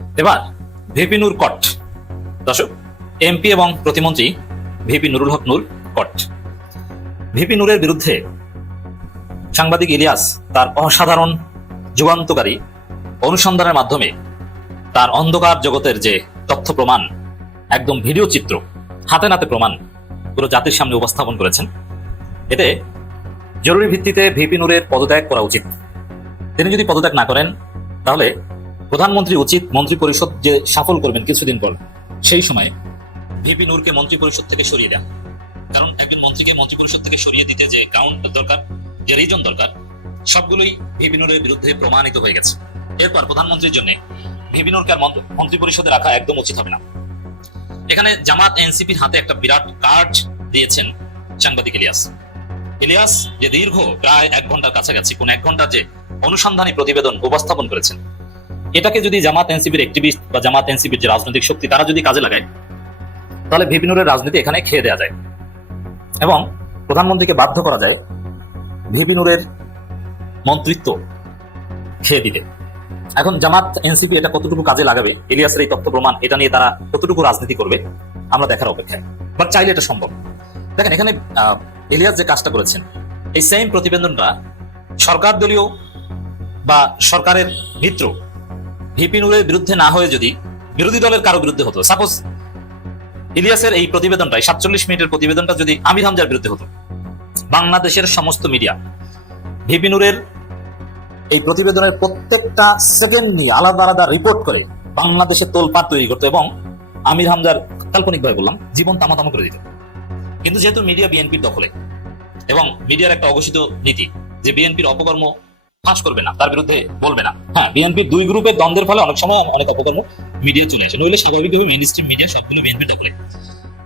এবার ভিপি নূর কট। দর্শক, এমপি এবং প্রতিমন্ত্রী ভিপি নুরুল হক নূর কট। ভিপি নূরের বিরুদ্ধে সাংবাদিক ইলিয়াস তার অসাধারণ যুগান্তকারী অনুসন্ধানের মাধ্যমে তার অন্ধকার জগতের যে তথ্য প্রমাণ, একদম ভিডিও চিত্র, হাতে নাতে প্রমাণ পুরো জাতির সামনে উপস্থাপন করেছেন। এতে জরুরি ভিত্তিতে ভিপি নূরের পদত্যাগ করা উচিত। তিনি যদি পদত্যাগ না করেন তাহলে প্রধানমন্ত্রী উচিত মন্ত্রী পরিষদ যে সফল করবেন কিছুদিন পর, সেই সময় ভিপি নূরকে মন্ত্রী পরিষদ থেকে সরিয়ে দেন। কারণ একজন মন্ত্রীকে মন্ত্রী পরিষদ থেকে সরিয়ে দিতে যে গ্রাউন্ড দরকার, যে রিজন দরকার, সবগুলোই ভিপি নূরের বিরুদ্ধে প্রমাণিত হয়ে গেছে। এরপর প্রধানমন্ত্রীর জন্য ভিপি নূরকে মন্ত্রী পরিষদে রাখা একদম উচিত হবে না। এখানে জামাত এনসিপির হাতে একটা বিরাট কার্ড দিয়েছেন সাংবাদিক ইলিয়াস যে দীর্ঘ প্রায় 1 ঘন্টার কাছাকাছি, কোন 1 ঘন্টার যে অনুসন্ধানী প্রতিবেদন উপস্থাপন করেছেন, এটাকে যদি জামাত এনসিপির অ্যাক্টিভিস্ট বা জামাত এনসিপির যে রাজনৈতিক শক্তি তারা যদি কাজে লাগায়, তাহলে ভিপি নূরের রাজনীতি এখানে খেয়ে দেওয়া যায় এবং প্রধানমন্ত্রীকে বাধ্য করা যায় ভিপি নূরের মন্ত্রিত্ব খেয়ে দিতে। এখন জামাত এনসিপি এটা কতটুকু কাজে লাগাবে, ইলিয়াসের এই তথ্য প্রমাণ, এটা নিয়ে তারা কতটুকু রাজনীতি করবে, আমরা দেখার অপেক্ষায়। বাট চাইলে এটা সম্ভব। দেখেন, এখানে ইলিয়াস যে কাজটা করেছেন, এই সেম প্রতিবেদনটা সরকার দলীয় বা সরকারের মিত্র ভিপি নূরের বিরুদ্ধে না হয়ে যদি বিরোধী দলের কারো বিরুদ্ধে হতো, সাপোজ ইলিয়াসের এই প্রতিবেদনটাই 47 মিনিটের প্রতিবেদনটা যদি আমির হামজার বিরুদ্ধে হতো, বাংলাদেশের সমস্ত মিডিয়া ভিপি নূরের এই প্রতিবেদনের প্রত্যেকটা সেকেন্ড নিয়ে আলাদা আলাদা রিপোর্ট করে বাংলাদেশে তোলপাড় তৈরি করতো এবং আমির হামজার, কাল্পনিকভাবে বললাম, জীবন তামাতামা করে দিত। কিন্তু যেহেতু মিডিয়া বিএনপির দখলে এবং মিডিয়ার একটা অঘোষিত নীতি যে বিএনপির অপকর্ম ফাঁস করবে না, তার বিরুদ্ধে বলবে না। হ্যাঁ, বিএনপির দুই গ্রুপের দ্বন্দ্বের ফলে অনেক সময় অনেক অপকর্ম মিডিয়া চলে আসে, নইলে স্বাভাবিকভাবে মেইন স্ট্রিম মিডিয়া সবগুলো বিএনপির দখলে।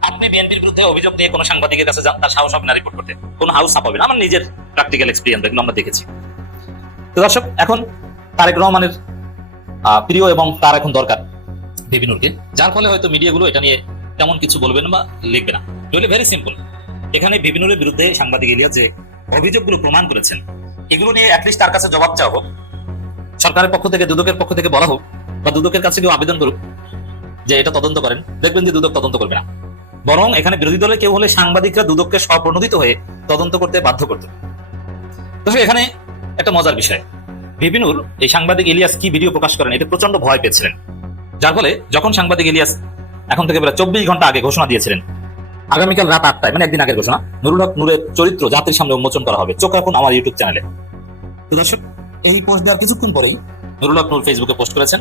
আপনি বিএনপির বিরুদ্ধে অভিযোগ নিয়ে কোনো সাংবাদিকের কাছে যান, তার সাহস হবে না রিপোর্ট করতে, কোনো হাউস ছাপাবে না। আমার নিজের প্র্যাকটিক্যাল এক্সপিরিয়েন্স, এগুলো আমরা দেখেছি। তো দর্শক, এখন তারেক রহমানের প্রিয় এবং তার এখন দরকার ভিপি নূরকে, যার ফলে হয়তো মিডিয়াগুলো এটা নিয়ে তেমন কিছু বলবে না বা লিখবে না। নইলে ভেরি সিম্পল, এখানে ভিপি নূরের বিরুদ্ধে সাংবাদিক ইলিয়াস যে অভিযোগগুলো প্রমাণ করেছেন, এগুলো নিয়ে অ্যাটলিস্ট তার কাছে জবাব চাওয়া হোক, সরকারের পক্ষ থেকে, দুদকের পক্ষ থেকে বলা হোক, বা দুদকের কাছে কেউ আবেদন করুক যে এটা তদন্ত করেন। দেখবেন যে দুদক তদন্ত করবে না, বরং এখানে বিরোধী দলের কেউ হলে সাংবাদিকরা দুদককে স্বপ্রণোদিত হয়ে তদন্ত করতে বাধ্য করত। তো এখানে একটা মজার বিষয়, ভিপি নূর এই সাংবাদিক ইলিয়াস কি ভিডিও প্রকাশ করেন এটা প্রচন্ড ভয় পেয়েছিলেন, যার ফলে যখন সাংবাদিক ইলিয়াস এখন থেকে প্রায় 24 ঘন্টা আগে ঘোষণা দিয়েছিলেন আগামীকাল রাত 8টায়, মানে একদিন আগের ঘোষণা, নুরুল হক নূরের চরিত্র জাতির সামনে উন্মোচন করা হবে, চোখ রাখুন আমার ইউটিউব চ্যানেলে। তো দর্শক, এই পোস্ট দেওয়ার কিছুক্ষণ পরেই নুরুল হক নূর ফেসবুকে পোস্ট করেছেন,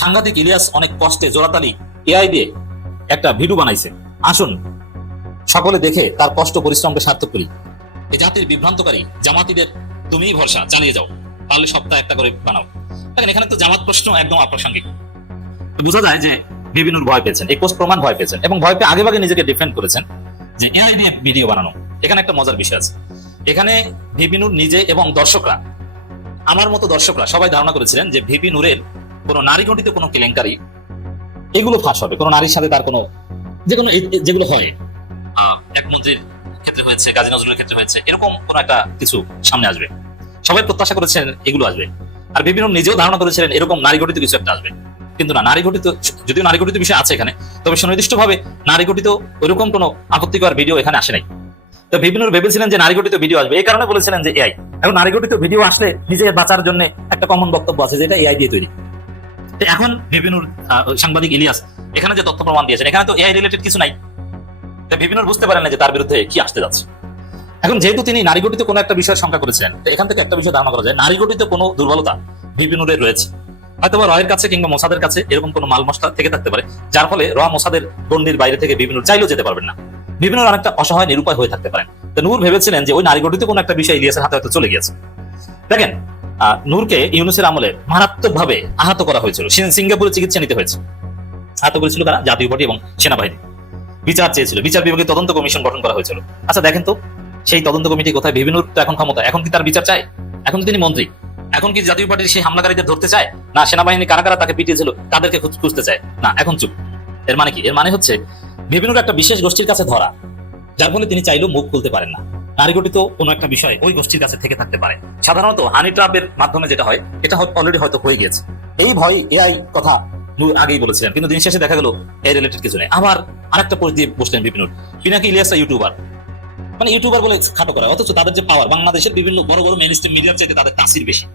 সাংবাদিক ইলিয়াস অনেক কষ্টে জোরাতালি এআই দিয়ে একটা ভিডিও বানাইছে, আসুন সকলে দেখে তার কষ্ট পরিশ্রমকে সার্থক করি। এই জাতির বিভ্রান্তকারী জামাতিদের তুমিই ভরসা, চালিয়ে যাও, পারলে সপ্তাহে একটা করে বানাও। দেখেন, এখানে তো জামাত প্রশ্ন একদম অপ্রাসঙ্গিক। বোঝা যায় যে ভিপি নূর ভয় পেয়েছেন, এই পোস্ট প্রমাণ ভয় পেয়েছেন এবং ভয় পেয়ে আগেভাগে নিজেকে ডিফেন্ড করেছেন যে এআই দিয়ে ভিডিও বানানো। এখানে একটা মজার বিষয় আছে, এখানে ভিপি নূর নিজে এবং দর্শকরা, আমার মতো দর্শকরা সবাই ধারণা করেছিলেন যে ভিপি নূরের কোনো নারী ঘটিত কোনো কেলেঙ্কারি, এগুলো ফাঁস হবে, কোনো নারীর সাথে তার কোনো যেগুলো হয়, এক মন্ত্রীর ক্ষেত্রে হয়েছে, কাজী নজরুলের ক্ষেত্রে হয়েছে, এরকম কোন একটা কিছু সামনে আসবে। সবাই প্রত্যাশা করেছিলেন এগুলো আসবে, আর ভিপি নূর নিজেও ধারণা করেছিলেন এরকম নারী ঘটিত কিছু একটা আসবে। কিন্তু না, নারী ঘটিত, যদিও নারী ঘটিত বিষয় আছে এখানে, তবে সুনির্দিষ্টভাবে নারী ঘটিত ওইরকম কোনো আপত্তিকর ভিডিও এখানে আসে নাই। তো ভিপি নূর ভেবেছিলেন যে নারী ঘটিত ভিডিও আসবে, এই কারণে বলেছিলেন যে এআই। এখন নারী ঘটিত ভিডিও আসলে নিজে বাঁচার জন্য একটা কমন বক্তব্য আছে যে এটা এআই দিয়ে তৈরি। তো এখন ভিপি নূর, সাংবাদিক ইলিয়াস এখানে যে তথ্য প্রমাণ দিয়েছেন, এখানে তো এআই রিলেটেড কিছু নাই। তো ভিপি নূর বুঝতে পারেন না যে তার বিরুদ্ধে কি আসতে যাচ্ছে। এখন যেহেতু তিনি নারী ঘটিত কোনো একটা বিষয়ের শঙ্কা করেছেন, এখান থেকে একটা বিষয় ধারণা করা যায় নারী ঘটিত কোনো দুর্বলতা ভিপি নূরের রয়েছে, হয়তো রয়ের কাছে কিংবা মোসাদের কাছে এরকম কোনো মাল মশলা থেকে থাকতে পারে, যার ফলে র মোসাদের গণ্ডির বাইরে থেকে ভিপি নূর চাইলেও যেতে পারবেন না, ভিপি নূর অনেকটা অসহায় নিরুপায় হয়ে থাকতে পারেন। তো নূর ভেবেছিলেন যে ওই নারী ঘটিত কোনো একটা বিষয় ইলিয়াসের হাতে হয়তো চলে গিয়েছে। দেখেন, নূরকে ইউনূসের আমলে মারাত্মকভাবে আহত করা হয়েছিল, সিঙ্গাপুরে চিকিৎসা নিতে হয়েছে। আহত করেছিল তারা জাতীয় পার্টি এবং সেনাবাহিনী, বিচার চেয়েছিল, বিচার বিভাগের তদন্ত কমিশন গঠন করা হয়েছিল। আচ্ছা দেখেন তো, সেই তদন্ত কমিটি কোথায়? ভিপি নূর তো এখন ক্ষমতা, এখন কি তার বিচার চায়? এখন তিনি মন্ত্রী, এখন কি জাতীয় পার্টির সেই হামলাকারীদের ধরতে চায় না? সেনাবাহিনী কারা কারা তাকে পিটিয়েছিল তাদেরকে খুঁজতে চায় না? এখন চুপ। এর মানে কি? এর মানে হচ্ছে ভিপি নূর একটা বিশেষ গোষ্ঠীর কাছে ধরা, যার ফলে তিনি চাইলেও মুখ খুলতে পারেন না। নারী ঘটিত কোনো একটা বিষয় ওই গোষ্ঠীর কাছে থেকে থাকতে পারে। সাধারণত হানি ট্র্যাপের মাধ্যমে যেটা হয়, এটা অলরেডি হয়তো হয়ে গিয়েছে। এই ভয় এআই কথা আগেই বলেছিলেন, কিন্তু দিন শেষে দেখা গেল এই রিলেটেড কিছু নেই। আবার আরেকটা পোস্ট দিয়ে বসলেন বিপিনুর, পিনাকি ইলিয়াসরা ইউটিউবার, মানে ইউটিউবার বলে খাটো করা, অথচ তাদের যে পাওয়ার বাংলাদেশের বিভিন্ন বড় বড় মেইন স্ট্রিম মিডিয়ার চাইতে তাদের তাসির বেশি।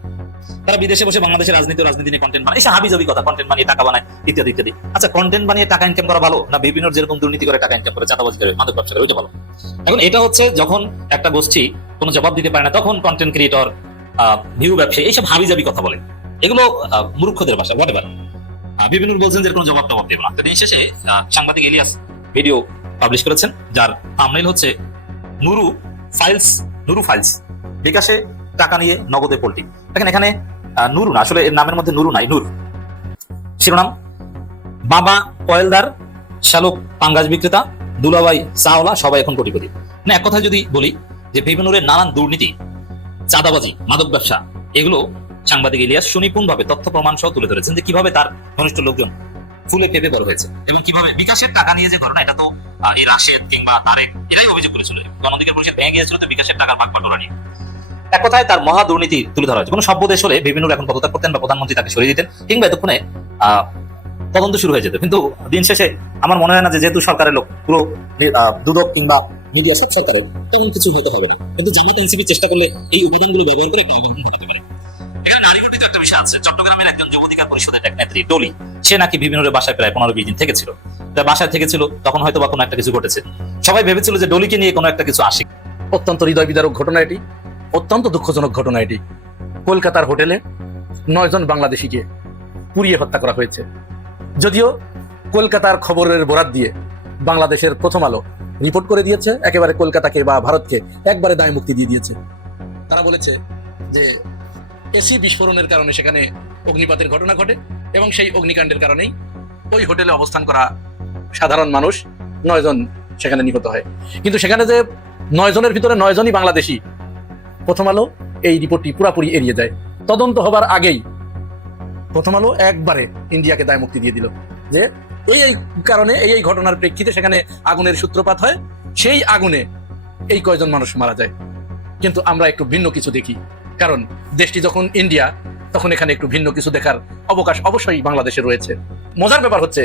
তারা বিদেশে বসে বাংলাদেশের রাজনীতি নিয়ে কন্টেন্ট বানায়, এসে হাবিজাবি কথা, কন্টেন্ট বানিয়ে টাকা বানায় ইত্যাদি ইত্যাদি। আচ্ছা, কন্টেন্ট বানিয়ে টাকা ইনকাম করা ভালো, না বিপিনুর যেরকম দুর্নীতি করে টাকা ইনকাম করে, চাঁদাবাজি করে, মাদক ব্যবসা করে, ওইটা ভালো? এখন এটা হচ্ছে যখন একটা গোষ্ঠী কোনো জবাব দিতে পারে না, তখন কন্টেন্ট ক্রিয়েটর, ভিউ ব্যবসায়ী এইসব হাবিজাবি কথা বলে, এগুলো মূর্খদের ভাষা, হোয়াট এভার। বিপিনুর বলছেন যে কোনো জবাব দেব না। তো দিন শেষে সাংবাদিক ইলিয়াস ভিডিও পাবলিশ করেছেন, যার থাম্বনেইল হচ্ছে নুরু ফাইলস বিকাশে টাকা নিয়ে নগদে পল্টি। দেখেন এখানে নুরু না, আসলে এর নামের মধ্যে নুরু নাই, নূর শিরোনাম, বাবা কয়েলদার, শ্যালক পাঙ্গাস বিক্রেতা, দুলাভাই চাওলা সবাই এখন কোটিপতি। না, এক কথায় যদি বলি যে বিপিনুরের নানান দুর্নীতি, চাঁদাবাজি, মাদক ব্যবসা, এগুলো সাংবাদিক ইলিয়াস সুনিপুণভাবে তথ্য প্রমাণ সহ তুলে ধরেছেন, যে কিভাবে তার ঘনিষ্ঠ লোকজন ফুলে পেঁপে বড় হয়েছে, এবং কিভাবে বিকাশের টাকা নিয়ে যে ঘটনা, এটা তো এই রাশেদ কিংবা তারেক এরাই অভিযোগ করেছিল, গণঅধিকার পরিষদ ভেঙে গিয়েছিল তো বিকাশের টাকার ভাগ বাটোয়ারা নিয়ে। এক কথায় তার মহা দুর্নীতি তুলে ধরা হয়েছে। কোনো সভ্য দেশ হলে বিপিনুর এখন পদত্যাগ করতেন বা প্রধানমন্ত্রী তাকে সরিয়ে দিতেন, কিংবা এতক্ষণে তদন্ত শুরু হয়ে যেত। কিন্তু দিন শেষে আমার মনে হয় না যে যেহেতু সরকারের লোক, পুরো দুদক কিংবা মিডিয়া সব সরকারের, তেমন কিছু হতে হবে না। কিন্তু জামাত এনসিপি চেষ্টা করলে এই উপাদানগুলো ব্যবহার করে একটা আন্দোলন ঘটে দেবে না। এখানে নারী গঠিত একটা বিষয় আছে। চট্টগ্রামের একজন যুব অধিকার পরিষদের এক নেত্রী ডলি, সে নাকি বিপিনুরের বাসায় প্রায় 15-20 দিন থেকেছিল। তার বাসায় থেকেছিল, তখন হয়তো বা কোনো একটা কিছু ঘটেছে। সবাই ভেবেছিল যে ডলিকে নিয়ে কোনো একটা কিছু আসে। অত্যন্ত হৃদয় বিদারক ঘটনা এটি, অত্যন্ত দুঃখজনক ঘটনা এটি। কলকাতার হোটেলে 9 জন বাংলাদেশিকে পুড়িয়ে হত্যা করা হয়েছে। যদিও কলকাতার খবরের বরাত দিয়ে বাংলাদেশের প্রথম আলো রিপোর্ট করে দিয়েছে, একেবারে কলকাতাকে বা ভারতকে একবারে দায় মুক্তি দিয়ে দিয়েছে। তারা বলেছে যে এসি বিস্ফোরণের কারণে সেখানে অগ্নিপাতের ঘটনা ঘটে, এবং সেই অগ্নিকাণ্ডের কারণেই ওই হোটেলে অবস্থান করা সাধারণ মানুষ 9 জন সেখানে নিহত হয়। কিন্তু সেখানে যে 9 জনের ভিতরে 9 জনই বাংলাদেশি, প্রথম আলো এই রিপোর্টটি পুরাপুরি এড়িয়ে যায়। তদন্ত হবার আগেই প্রথম আলো একবারে ইন্ডিয়াকে দায় মুক্তি দিয়ে দিল যে এই কারণে এই ঘটনার প্রেক্ষিতে সেখানে আগুনের সূত্রপাত হয়, সেই আগুনে এই কয়জন মানুষ মারা যায়। কিন্তু আমরা একটু ভিন্ন কিছু দেখি, কারণ দেশটি যখন ইন্ডিয়া, তখন এখানে একটু ভিন্ন কিছু দেখার অবকাশ অবশ্যই বাংলাদেশে রয়েছে। মজার ব্যাপার হচ্ছে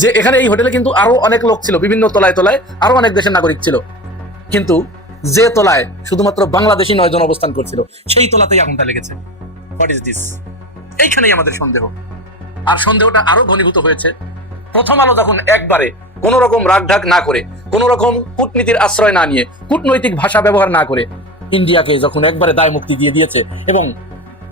যে এখানে এই হোটেলে কিন্তু আরো অনেক লোক ছিল, বিভিন্ন তলায় তলায় আরো অনেক দেশের নাগরিক ছিল, কিন্তু যে তলায় শুধুমাত্র বাংলাদেশি 9 জন অবস্থান করছিল, সেই তলাতেই আগুনটা লেগেছে। What is this? এইখানেই আমাদের সন্দেহ, আর সন্দেহটা আরো ঘনীভূত হয়েছে প্রথম আলো যখন একবারে কোন রকম রাগঢাক না করে, কোন রকম কূটনীতির আশ্রয় না নিয়ে, কূটনৈতিক ভাষা ব্যবহার না করে ইন্ডিয়াকে যখন একবারে দায় মুক্তি দিয়ে দিয়েছে, এবং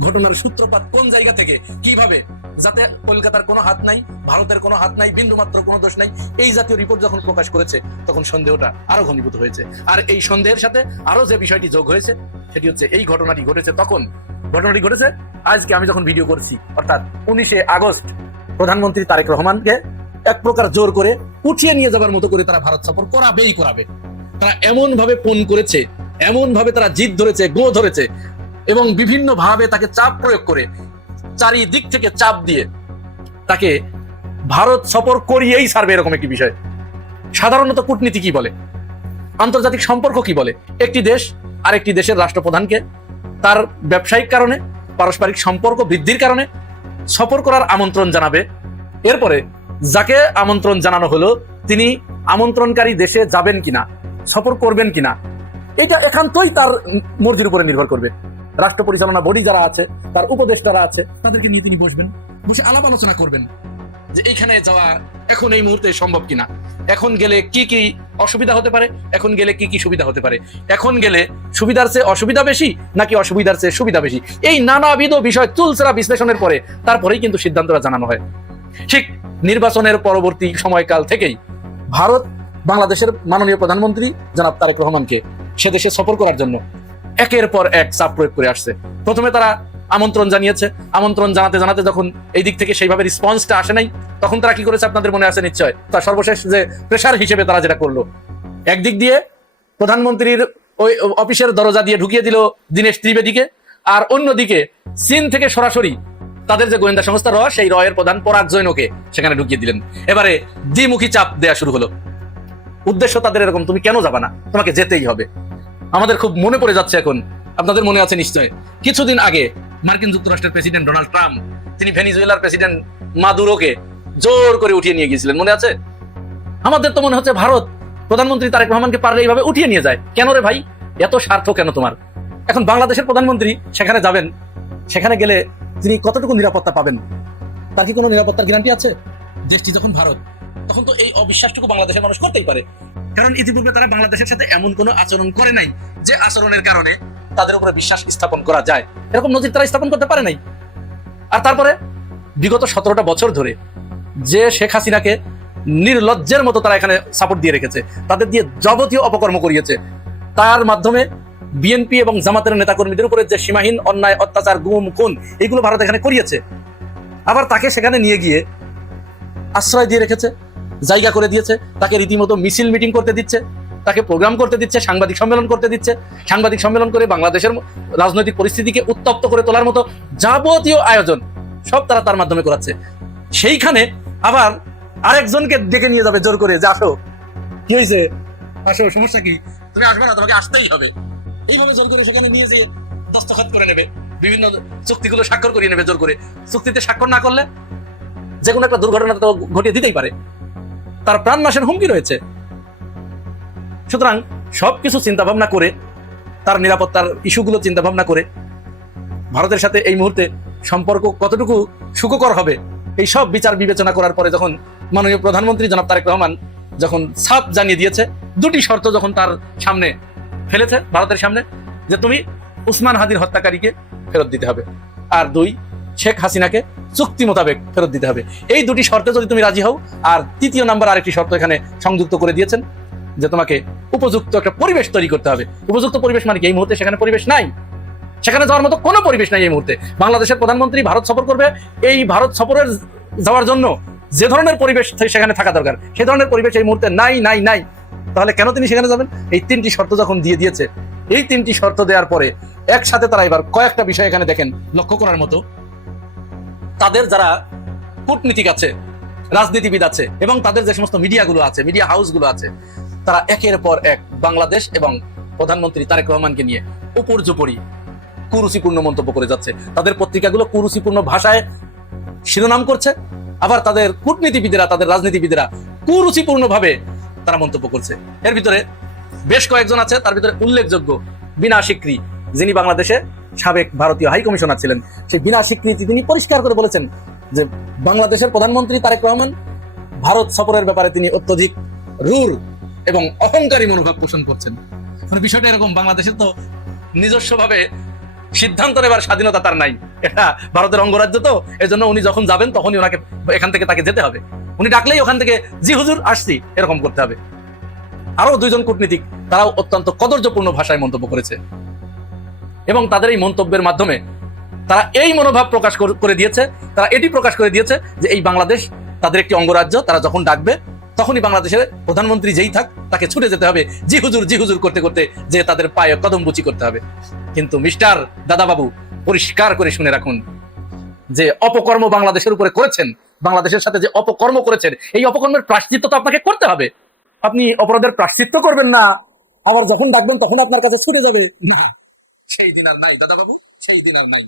ঘটনার সূত্রপাত কোন জায়গা থেকে, কিভাবে, যাতে কলকাতার কোনো হাত নাই, ভারতের কোনো হাত নাই, বিন্দুমাত্র কোনো দোষ নাই, এই জাতীয় রিপোর্ট যখন প্রকাশ করেছে, তখন সন্দেহটা আরো ঘনীভূত হয়েছে। আর এই সন্দেহের সাথে আরো যে বিষয়টি যোগ হয়েছে, সেটি হচ্ছে এই ঘটনাটি ঘটেছে তখন, ঘটনাটি ঘটেছে আজকে আমি যখন ভিডিও করছি, অর্থাৎ 19শে আগস্ট প্রধানমন্ত্রী তারেক রহমানকে এক প্রকার জোর করে উঠিয়ে নিয়ে যাবার মতো করে তারা ভারত সফর করাবে। তারা এমন ভাবে ফোন করেছে, এমন ভাবে তারা জিদ ধরেছে, গো ধরেছে, এবং বিভিন্ন ভাবে তাকে চাপ প্রয়োগ করে, চারিদিক থেকে চাপ দিয়ে তাকে ভারত সফর করিয়েই ছাড়বে, এরকম একটি বিষয়। সাধারণত কূটনীতি কি বলে, আন্তর্জাতিক সম্পর্ক কি বলে, একটি দেশ আরেকটি দেশের রাষ্ট্রপ্রধানকে তার ব্যবসায়িক কারণে, পারস্পরিক সম্পর্ক বৃদ্ধির কারণে সফর করার আমন্ত্রণ জানাবে। এরপরে যাকে আমন্ত্রণ জানানো হলো তিনি আমন্ত্রণকারী দেশে যাবেন কিনা, সফর করবেন কিনা, এটা একান্তই তার মর্জির উপরে নির্ভর করবে। রাষ্ট্র পরিচালনা বডি যারা আছে, তার উপদেষ্টারা আছে, তাদেরকে নিয়ে তিনি বসে আলাপ আলোচনা করবেন যে এইখানে যাওয়া এখন এই মুহূর্তে সম্ভব কিনা, এখন গেলে কি কি অসুবিধা হতে পারে, এখন গেলে কি কি সুবিধা হতে পারে, এখন গেলে সুবিধার চেয়ে অসুবিধা বেশি নাকি অসুবিধার চেয়ে সুবিধা বেশি, এই নানাবিধ বিষয় চুলচেরা বিশ্লেষণের পরে তারপরেই কিন্তু সিদ্ধান্তটা জানানো হয়। ঠিক নির্বাচনের পরবর্তী সময়কাল থেকেই ভারত বাংলাদেশের মাননীয় প্রধানমন্ত্রী জনাব তারেক রহমানকে সে দেশে সফর করার জন্য একের পর এক চাপ প্রয়োগ করে আসছে। প্রথমে তারা আমন্ত্রণ জানিয়েছে, আমন্ত্রণ জানাতে যখন এই দিক থেকে সেইভাবে রেসপন্সটা আসে নাই, তখন তারা কি করেছে আপনাদের মনে আছে নিশ্চয়। তার সর্বশেষ যে প্রেশার হিসেবে তারা যেটা করলো, একদিক দিয়ে প্রধানমন্ত্রীর ওই অফিসের দরজা দিয়ে ঢুকিয়ে দিল দীনেশ ত্রিবেদীকে, আর অন্যদিকে চীন থেকে সরাসরি তাদের যে গোয়েন্দা সংস্থা সেই রয়ের প্রধান পরাগ জৈনকে সেখানে ঢুকিয়ে দিলেন। এবারে দ্বিমুখী চাপ দেয়া শুরু হলো। উদ্দেশ্য তাদের এরকম, তুমি কেন যাবা না, তোমাকে যেতেই হবে। আমাদের খুব মনে পড়ে যাচ্ছে এখন, আপনাদের মনে আছে নিশ্চয়, কিছুদিন আগে মার্কিন যুক্তরাষ্ট্রের প্রেসিডেন্ট ডোনাল্ড ট্রাম্প তিনি ভেনিজুয়েলার প্রেসিডেন্ট মাদুরোকে জোর করে উঠিয়ে নিয়ে গিয়েছিলেন, মনে আছে? আমাদের তো মনে হচ্ছে ভারত প্রধানমন্ত্রী তারেক রহমানকে পারলে এইভাবে উঠিয়ে নিয়ে যায়। কেন রে ভাই, এত স্বার্থ কেন তোমার? এখন বাংলাদেশের প্রধানমন্ত্রী সেখানে যাবেন, সেখানে গেলে তিনি কতটুকু নিরাপত্তা পাবেন? তার কি কোনো নিরাপত্তার গ্যারান্টি আছে? দেশটি যখন ভারত, তখন তো এই অবিশ্বাসটুকু বাংলাদেশের মানুষ করতেই পারে, কারণ ইতিপূর্বে তারা বাংলাদেশের সাথে এমন কোনো আচরণ করে নাই যে আচরণের কারণে তাদের উপরে বিশ্বাস স্থাপন করা যায়। এরকম নজির তারা স্থাপন করতে পারে নাই। আর তারপরে বিগত 17টা বছর ধরে যে শেখ হাসিনাকে নির্লজ্জের মতো তারা এখানে সাপোর্ট দিয়ে রেখেছে, তাদের দিয়ে যাবতীয় অপকর্ম করিয়েছে, তার মাধ্যমে বিএনপি এবং জামাতের নেতাকর্মীদের উপরে যে সীমাহীন অন্যায়, অত্যাচার, গুম, খুন এগুলো ভারত এখানে করিয়েছে। আবার তাকে সেখানে নিয়ে গিয়ে আশ্রয় দিয়ে রেখেছে, জায়গা করে দিয়েছে, তাকে রীতিমতো মিছিল মিটিং করতে দিচ্ছে, তাকে প্রোগ্রাম করতে দিচ্ছে, সাংবাদিক সম্মেলন করতে দিচ্ছে, সাংবাদিক সম্মেলন করে বাংলাদেশের রাজনৈতিক পরিস্থিতিকে উত্তপ্ত করে তোলার মতো যাবতীয় আয়োজন সব তারা তার মাধ্যমে করাচ্ছে। সেইখানে আবার আরেকজনকে ডেকে নিয়ে যাবে জোর করে, যে আসো, কি হয়েছে, আসো, সমস্যা কি, তুমি আসবে না, তোমাকে আসতেই হবে, এইভাবে জোর করে সেখানে নিয়ে যেয়ে দস্তখত করে নেবে, বিভিন্ন চুক্তিগুলো স্বাক্ষর করিয়ে নেবে জোর করে। চুক্তিতে স্বাক্ষর না করলে যে কোনো একটা দুর্ঘটনা তো ঘটিয়ে দিতেই পারে, তার প্রাণ নাশের হুমকি রয়েছে। সুতরাং সবকিছু চিন্তা ভাবনা করে, তার নিরাপত্তার ইস্যুগুলো চিন্তা ভাবনা করে ভারতের সাথে এই মুহূর্তে সম্পর্ক কতটুকু সুখকর হবে, এই সব বিচার বিবেচনা করার পরে যখন মাননীয় প্রধানমন্ত্রী জনাব তারেক রহমান যখন সাফ জানিয়ে দিয়েছে, দুটি শর্ত যখন তার সামনে ফেলেছে, ভারতের সামনে, যে তুমি উসমান হাদির হত্যাকারীকে ফেরত দিতে হবে, আর 2, শেখ হাসিনাকে চুক্তি মোতাবেক ফেরত দিতে হবে। এই দুটি শর্তে যদি তুমি রাজি হও, আর 3 নাম্বার আরেকটি শর্ত এখানে সংযুক্ত করে দিয়েছেন, যে তোমাকে উপযুক্ত একটা পরিবেশ তৈরি করতে হবে। উপযুক্ত পরিবেশ মানে কি? এই মুহূর্তে সেখানে পরিবেশ নাই, সেখানে যাওয়ার মতো কোনো পরিবেশ নাই এই মুহূর্তে। বাংলাদেশের প্রধানমন্ত্রী ভারত সফর করবে, এই ভারত সফরের যাওয়ার জন্য যে ধরনের পরিবেশ সেখানে থাকা দরকার, সেই ধরনের পরিবেশ এই মুহূর্তে নাই নাই নাই। তাহলে কেন তিনি সেখানে যাবেন? এই 3টি শর্ত যখন দিয়ে দিয়েছে, এই 3টি শর্ত দেওয়ার পরে একসাথে তারা এবার কয়েকটা বিষয় এখানে দেখেন লক্ষ্য করার মতো। তাদের যারা কূটনীতিক আছে, রাজনীতিবিদ আছে, এবং তাদের যে সমস্ত মিডিয়াগুলো আছে, মিডিয়া হাউসগুলো আছে, তারা একের পর এক বাংলাদেশ এবং প্রধানমন্ত্রী তারেক রহমানকে নিয়ে উপর্যুপরি কুরুচিপূর্ণ মন্তব্য করে যাচ্ছে। তাদের পত্রিকাগুলো কুরুচিপূর্ণ ভাষায় শিরোনাম করছে, আবার তাদের কূটনীতিবিদেরা, তাদের রাজনীতিবিদেরা কুরুচিপূর্ণ ভাবে তারা মন্তব্য করছে। এর ভিতরে বেশ কয়েকজন আছে, তার ভিতরে উল্লেখযোগ্য বিনা সিকরি, যিনি বাংলাদেশে সাবেক ভারতীয় হাই কমিশনার ছিলেন, সেই বিনা স্বীকৃতি তিনি পরিষ্কার করে বলেছেন যে বাংলাদেশের প্রধানমন্ত্রী তারেক রহমান ভারত সফরের ব্যাপারে তিনি অত্যধিক রূঢ় এবং অহংকারী মনোভাব পোষণ করছেন। মানে বিষয়টা এরকম, বাংলাদেশের তো নিজস্বভাবে সিদ্ধান্ত নেবার স্বাধীনতা তার নাই, এটা ভারতের অঙ্গরাজ্য, তো এজন্য উনি যখন যাবেন তখনই ওনাকে এখান থেকে তাকে যেতে হবে, উনি ডাকলেই ওখান থেকে জি হুজুর আসছি এরকম করতে হবে। আরো 2 জন কূটনীতিক, তারাও অত্যন্ত কদর্যপূর্ণ ভাষায় মন্তব্য করেছে, এবং তাদের এই মন্তব্যের মাধ্যমে তারা এই মনোভাব প্রকাশ করে দিয়েছে, তারা এটি প্রকাশ করে দিয়েছে যে এই বাংলাদেশ তাদের একটি অঙ্গরাজ্য, তারা যখন ডাকবে তখনই বাংলাদেশের প্রধানমন্ত্রী যেই থাক তাকে ছুটে যেতে হবে, জি হুজুর করতে করতে যে তাদের পায়ে কদম বুচি করতে হবে। কিন্তু মিস্টার দাদাবাবু, পরিষ্কার করে শুনে রাখুন, যে অপকর্ম বাংলাদেশের উপরে করেছেন, বাংলাদেশের সাথে যে অপকর্ম করেছেন, এই অপকর্মের প্রায়শ্চিত্ত তো আপনাকে করতে হবে। আপনি অপরাধের প্রায়শ্চিত্ত করবেন না, আবার যখন ডাকবেন তখন আপনার কাছে ছুটে যাবে না, সেই দিন আর নাই দাদাবাবু, সেই দিন আর নাই,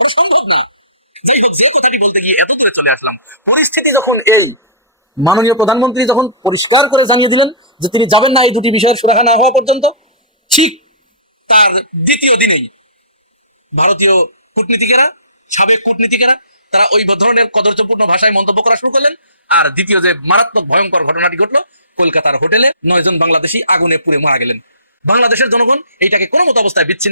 ওটা সম্ভব না। যাই হোক, যে কথাটি বলতে গিয়ে এত দূরে চলে আসলাম, পরিস্থিতি যখন এই, মাননীয় প্রধানমন্ত্রী যখন পরিষ্কার করে জানিয়ে দিলেন যে তিনি যাবেন না এই দুটি বিষয়ের সুরাহা না হওয়া পর্যন্ত, ঠিক তার 2য় দিনেই ভারতীয় কূটনীতিকেরা, সাবেক কূটনীতিকেরা, তারা ওই ধরনের কদর্যপূর্ণ ভাষায় মন্তব্য করা শুরু করলেন। আর দ্বিতীয় যে মারাত্মক ভয়ঙ্কর ঘটনাটি ঘটলো, কলকাতার হোটেলে 9 জন বাংলাদেশি আগুনে পুড়ে মারা গেলেন। বাংলাদেশের জনগণ এইটাকে কোনো মতো অবস্থায় বিচ্ছিন্ন